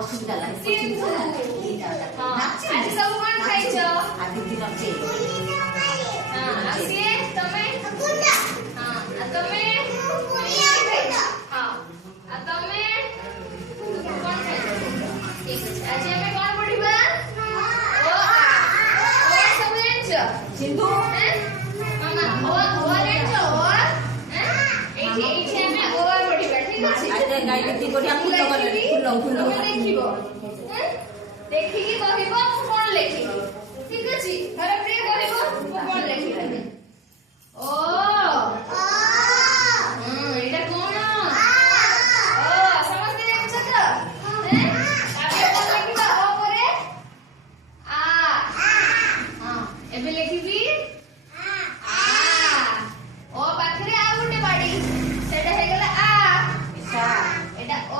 ଅସୁବିଧା ନାହିଁ। ଆଜି ସବୁ କଣ ଖାଇଛ? ଆଦିତି ନଚେ ସିଏ ତମେ ତମେ ତମେ କଣ ଖାଇଛ? ଠିକ ଅଛି ଆଜି ଆମେ କଣ ପଢିବା? ଓ ସବୁ ଜାଣିଛ? ସିନ୍ଧୁ ମାମା ଓ ଜାଣିଛ? ଏଇଠି ଆମେ ଓ ପଢିବା। ଠିକ ଅଛି ଗାୟତ୍ରୀ ବଢିଆ ଫୁଲ ଗଲେ ଫୁଲ ଫୁଲ ଦେଖିବ ଦେଖିକି କହିବ ମୁଁ କଣ ଲେଖିବି। ଠିକ ଅଛି ଘରେ ପ୍ରିୟ କହିବ ମୁଁ କଣ ଲେଖିବି। ଓ ଏଇଟା କଣ? ଓ ସମସ୍ତେ ଜାଣିଛ ତ? ତାପରେ କଣ ଲେଖିବା? ଓ ପରେ ଆ ଏବେ ଲେଖିବି ଆ। ଓ ପାଖରେ ଆଉ ଗୋଟେ ବାଡି ସେଟା ହେଇଗଲା ଆ। ଏଟା ଓ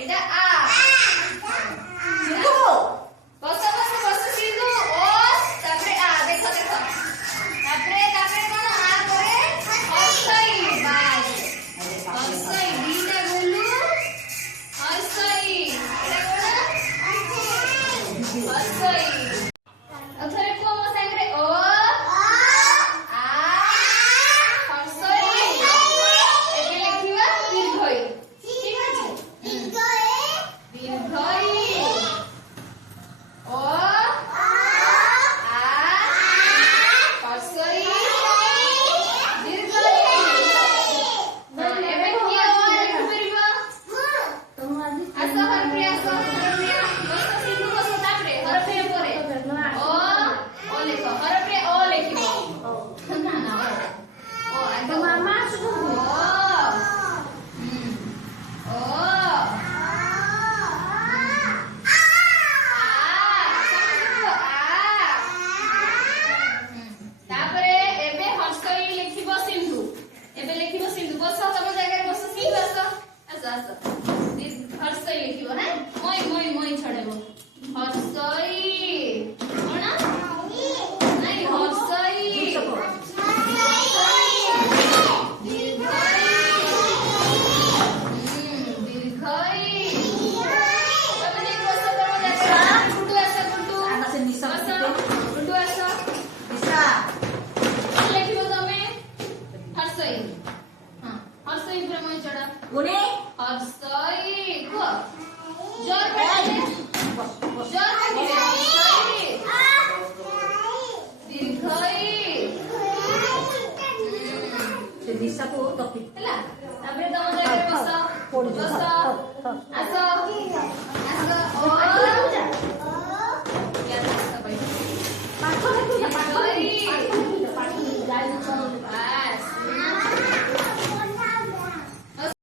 ଏଟା ଆ। ବସ ସିଧୁ ଓ ତାପରେ ଆ। ଦେଖ ତାପରେ କଣ? ଆ ପରେ ହର୍ଷଇ। ବାସ୍ ହର୍ଷଇ ଦିଟା ବୋଲୁ ହର୍ଷଇ। ଏଟା କଣ? ହର୍ଷଇ। ଆଉ ଥରେ କୁହ ମୋ ସାଙ୍ଗରେ ଓ ଆ ହର୍ଷଇ। ଏବେ ଲେଖିବା ଦୀର୍ଘଇ। ଠିକ ଅଛି ଦୀର୍ଘଇ। ଓ ଆ ହର୍ଷଇ ଦୀର୍ଘଇ। ଏବେ କିଏ ଓ ଲେଖିପାରିବ? ଆସ ହରପ୍ରିୟା ଆସ। ହରପ୍ରିୟା ବସ ସିଧୁ ବସ ତାପରେ ହରପ୍ରିୟା ପରେ ଓ ଲେଖ। ହରପ୍ରିୟା ଓ ଲେଖିବ। ନା ଓ ଆଗ ମାମା ଓ ତାପରେ ଏବେ ହର୍ଷଇ ଲେଖିବ ସିନ୍ଧୁ। ଏବେ ଲେଖିବ ସିନ୍ଧୁ। ବସ ତମ ଜାଗାରେ ବସ ସିନ୍ଧୁ ଆସ ହର୍ଷଇ ଲେଖିବ। ନା মই ଛଡେଇବ। ହର୍ଷଇ କଣ? ନାଇଁ ହର୍ଷଇ ଦୀର୍ଘଇ। ତମେ ଯାଇ ବସ ତମ ଜାଗାରେ। ଗୁଡୁ ଆସ ଗୁଡୁ ଆସ। ଲେଖିବ ତମେ ହର୍ଷଇ। ହର୍ଷଇ ଉପରେ মই ଚଢା। ହର୍ଷଇ କୁହ ଜୋର ପାଟିରେ। ଦୀର୍ଘଇ ଦିଶାକୁ ହେଲା। ତାପରେ ତମ ଜାଗାରେ ବସ।